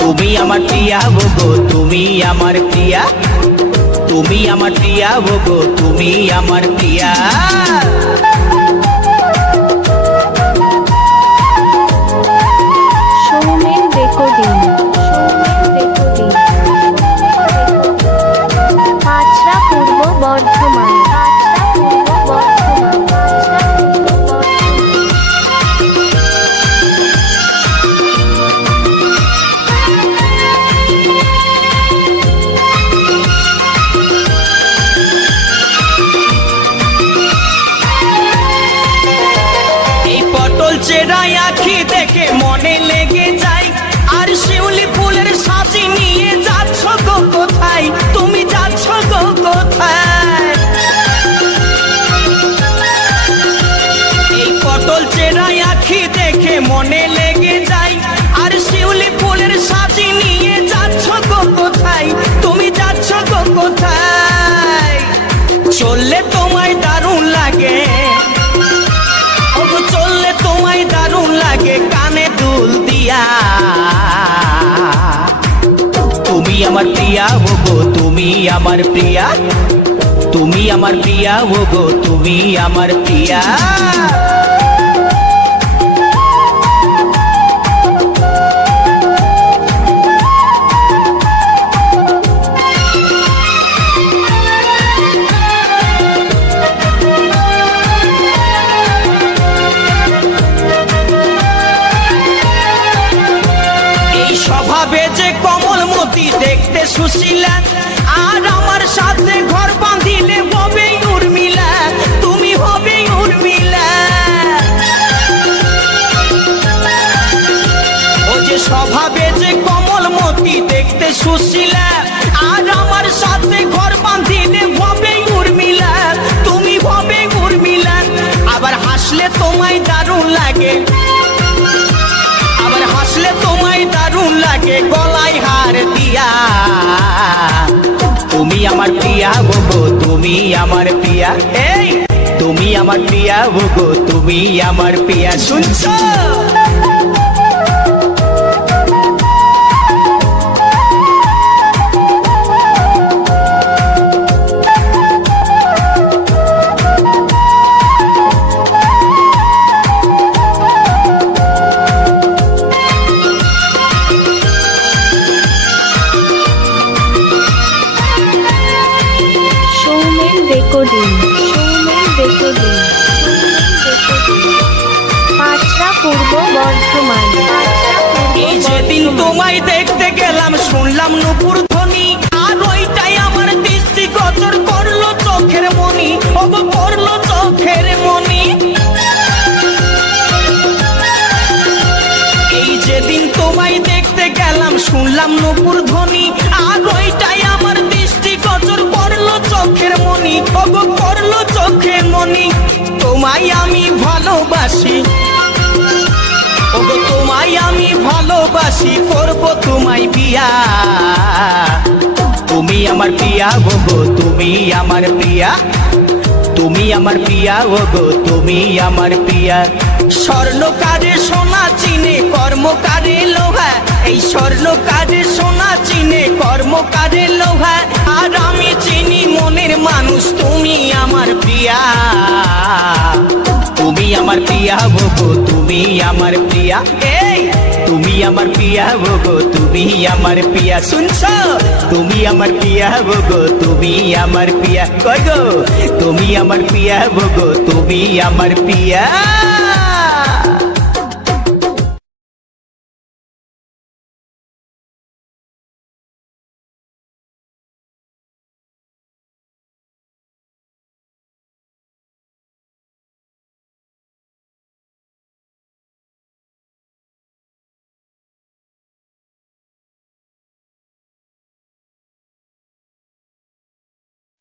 তুমি আমার প্রিয়া গো, তুমি আমার প্রিয়া, তুমি আমার প্রিয়া গো, তুমি আমার প্রিয়া। সৌমেন রেকর্ডিং, পাঁচরা পূর্ব বর্ধমান। চেরাই আঁখি দেখে মনে লেগে যায়, আর শিউলি ফুলের সাজি নিয়ে যাচ্ছ গো কোথায়, তুমি যাচ্ছ গো কোথায়। এই পটল চেরাই আঁখি দেখে মনে লেগে যায়, আর শিউলি ফুলের সাজি নিয়ে যাচ্ছ গো কোথায়, তুমি যাচ্ছ গো কোথায়। চললে তোমায় দারুণ লাগে, চললে তোমায় দারুণ লাগে কানে দুল দিয়া। তুমি আমার প্রিয়া গো, তুমি আমার প্রিয়া, তুমি আমার প্রিয়া গো, তুমি আমার প্রিয়া। স্বভাবে যে কমলমতি দেখতে সুশীলা, আর আমার সাথে ঘর বাঁধিলে হবে উর্মিলা, তুমি হবে উর্মিলা। ও যে স্বভাবে যে কমলমতি দেখতে সুশীলা, আর আমার সাথে ঘর বাঁধিলে হবে উর্মিলা, তুমি হবে উর্মিলা। আবার হাসলে তোমায় দারুণ লাগে, আবার হাসলে তোমায় দারুণ লাগে গলায় হার দিয়া। তুমি আমার প্রিয়া গো, তুমি আমার প্রিয়া, এই তুমি আমার প্রিয়া গো, তুমি আমার প্রিয়া। শুনছো? রেকর্ডিং, পাঁচরা পূর্ব বর্ধমান। এই যেদিন তোমায় দেখতে গেলাম শুনলাম নূপুর ধ্বনি, আর ওইটাই আমার দৃষ্টি গোচর করলো চোখের মনি, ওগো করলো চোখের মনি। এই যেদিন তোমায় দেখতে গেলাম শুনলাম নূপুর ধ্বনি, আর ওইটাই আমার দৃষ্টি গোচর করলো চোখের মনি, ওগো করলো চোখের মনি। তোমায় আমি ভালোবাসি, ওগো তোমায় আমি ভালোবাসি, করবো তোমায় বিয়া। তুমি আমার প্রিয়া গো, তুমি আমার প্রিয়া, তুমি আমার প্রিয়া গো, তুমি আমার প্রিয়া। স্বর্ণকারে সোনা চিনে কর্মকারে লোহা, এই স্বর্ণকারে সোনা চিনে কর্মকারে লোহা, আর আমি চিনি মনের মানুষ তুমি আমার প্রিয়া। তুমি আমার প্রিয়া গো, তুমি আমার প্রিয়া, এই তুমি আমার প্রিয়া গো, তুমি আমার প্রিয়া। শুনছো? তুমি আমার প্রিয়া গো, তুমি আমার প্রিয়া। কই গো তুমি আমার প্রিয়া গো, তুমি আমার প্রিয়া।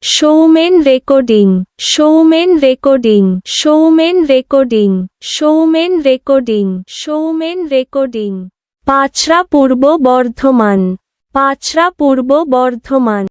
Soumen recording, Soumen recording, Soumen recording, Soumen recording, Soumen recording, Panchra Purba Bardhaman, Panchra Purba Bardhaman.